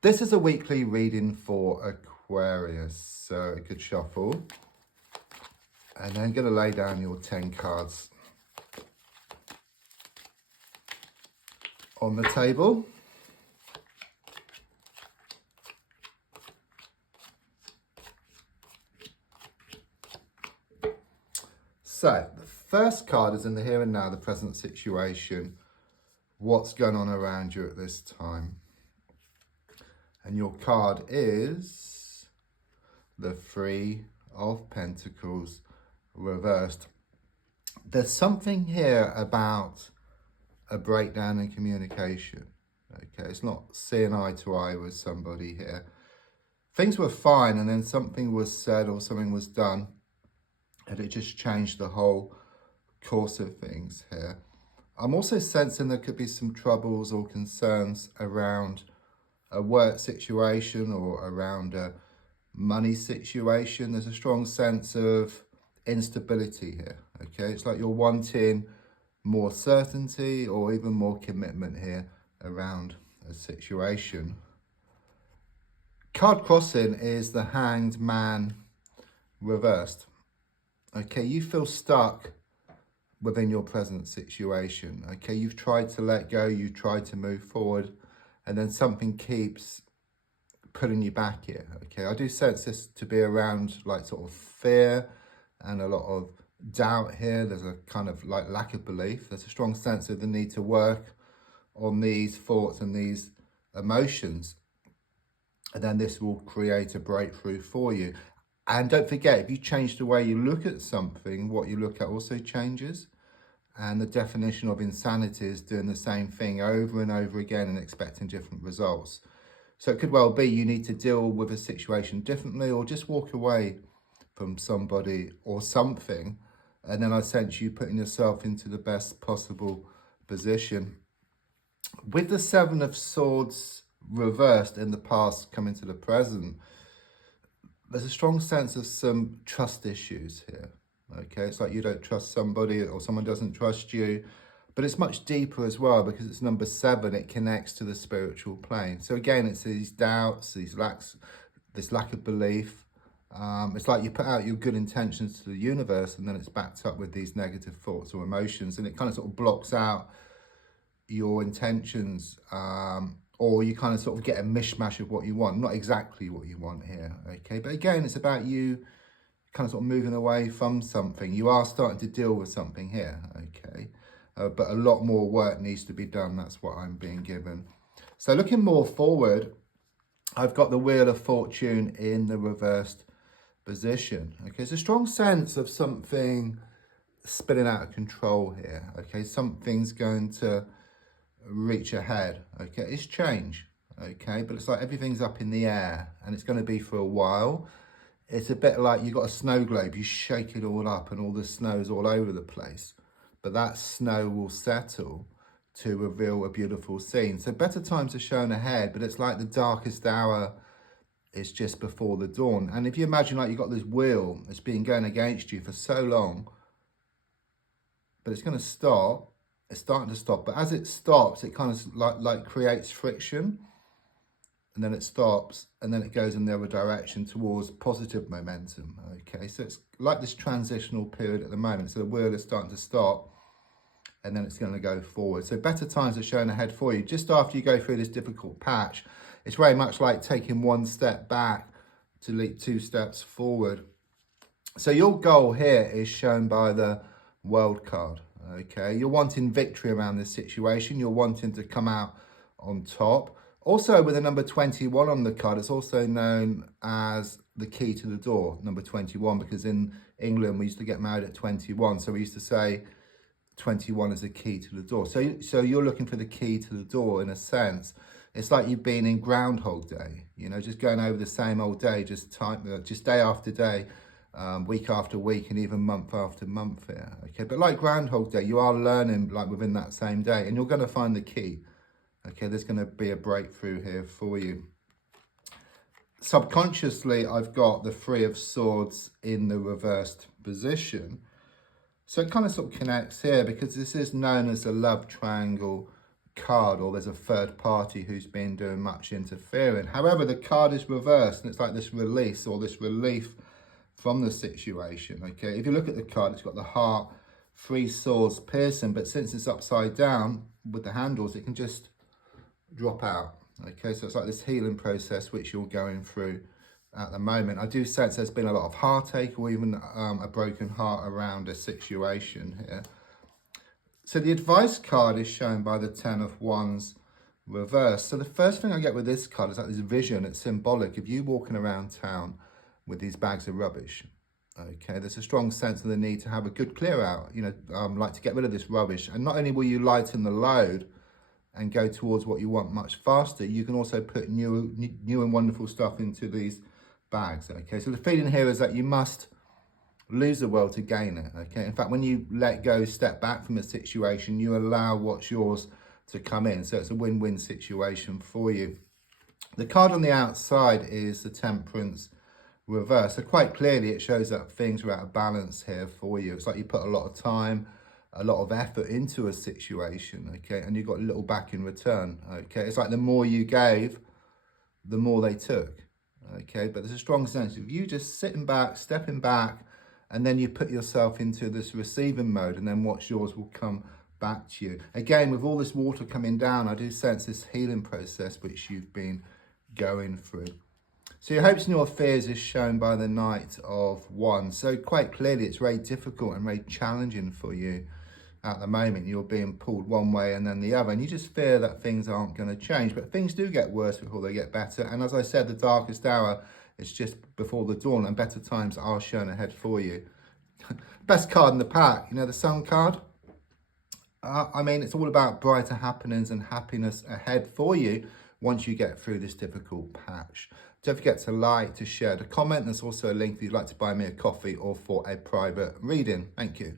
This is a weekly reading for Aquarius, so a good shuffle. And then going to lay down your 10 cards on the table. So, the first card is in the here and now, the present situation. What's going on around you at this time? And your card is the Three of Pentacles reversed. There's something here about a breakdown in communication. Okay, it's not seeing eye to eye with somebody here. Things were fine and then something was said or something was done and it just changed the whole course of things here. I'm also sensing there could be some troubles or concerns around a work situation or around a money situation. There's a strong sense of instability here, okay? It's like you're wanting more certainty or even more commitment here around a situation. Card crossing is the Hanged Man reversed. Okay, you feel stuck within your present situation. Okay, you've tried to let go, you've tried to move forward, and then something keeps pulling you back here. Okay, I do sense this to be around like sort of fear and a lot of doubt here. There's a kind of like lack of belief. There's a strong sense of the need to work on these thoughts and these emotions, and then this will create a breakthrough for you. And don't forget, if you change the way you look at something, what you look at also changes. And the definition of insanity is doing the same thing over and over again and expecting different results. So it could well be you need to deal with a situation differently or just walk away from somebody or something. And then I sense you putting yourself into the best possible position. With the Seven of Swords reversed in the past coming to the present, there's a strong sense of some trust issues here. Okay, it's like you don't trust somebody or someone doesn't trust you, but it's much deeper as well because it's number 7. It connects to the spiritual plane. So again, it's these doubts, this lack of belief. It's like you put out your good intentions to the universe and then it's backed up with these negative thoughts or emotions, and it kind of sort of blocks out your intentions, or you kind of sort of get a mishmash of what you want, not exactly what you want here, okay? But again, it's about you kind of sort of moving away from something. You are starting to deal with something here, okay? But a lot more work needs to be done. That's what I'm being given. So looking more forward, I've got the Wheel of Fortune in the reversed position, okay? It's a strong sense of something spinning out of control here, okay? Something's going to reach ahead, okay? It's change, okay? But it's like everything's up in the air and it's going to be for a while. It's a bit like you've got a snow globe, you shake it all up and all the snow's all over the place, but that snow will settle to reveal a beautiful scene. So better times are shown ahead, but it's like the darkest hour is just before the dawn. And if you imagine like you've got this wheel that's been going against you for so long, but it's going to stop. It's starting to stop, but as it stops, it kind of like creates friction, and then it stops, and then it goes in the other direction towards positive momentum, okay? So it's like this transitional period at the moment. So the wheel is starting to stop, and then it's going to go forward. So better times are shown ahead for you. Just after you go through this difficult patch, it's very much like taking one step back to leap 2 steps forward. So your goal here is shown by the World card. Okay, you're wanting victory around this situation. You're wanting to come out on top. Also, with the number 21 on the card, it's also known as the key to the door, number 21, because in England, we used to get married at 21. So we used to say 21 is the key to the door. So you're looking for the key to the door in a sense. It's like you've been in Groundhog Day, you know, just going over the same old day, just day after day. Week after week and even month after month here, okay? But like Groundhog Day, you are learning like within that same day and you're going to find the key, okay? There's going to be a breakthrough here for you. Subconsciously, I've got the Three of Swords in the reversed position. So it kind of sort of connects here because this is known as a love triangle card, or there's a third party who's been doing much interfering. However, the card is reversed, and it's like this release or this relief from the situation. Okay, if you look at the card, it's got the heart, 3 swords piercing, but since it's upside down with the handles, it can just drop out. Okay, so it's like this healing process which you're going through at the moment. I do sense there's been a lot of heartache, or even a broken heart around a situation here. So the advice card is shown by the 10 of Wands reversed. So the first thing I get with this card is like this vision. It's symbolic of you walking around town with these bags of rubbish. Okay, there's a strong sense of the need to have a good clear out, you know, like to get rid of this rubbish. And not only will you lighten the load and go towards what you want much faster, you can also put new and wonderful stuff into these bags. Okay, so the feeling here is that you must lose the world to gain it. Okay, in fact, when you let go, step back from a situation, you allow what's yours to come in. So it's a win-win situation for you. The card on the outside is the Temperance reverse. So quite clearly it shows that things are out of balance here for you. It's like you put a lot of time, a lot of effort into a situation, okay, and you got a little back in return. Okay, it's like the more you gave, the more they took. Okay, but there's a strong sense of you just sitting back, stepping back, and then you put yourself into this receiving mode, and then what's yours will come back to you. Again, with all this water coming down, I do sense this healing process which you've been going through. So your hopes and your fears is shown by the Knight of Wands. So quite clearly it's very difficult and very challenging for you at the moment. You're being pulled one way and then the other, and you just fear that things aren't going to change. But things do get worse before they get better. And as I said, the darkest hour is just before the dawn, and better times are shown ahead for you. Best card in the pack, you know, the Sun card. I mean, it's all about brighter happenings and happiness ahead for you once you get through this difficult patch. Don't forget to like, to share, to comment. There's also a link if you'd like to buy me a coffee or for a private reading. Thank you.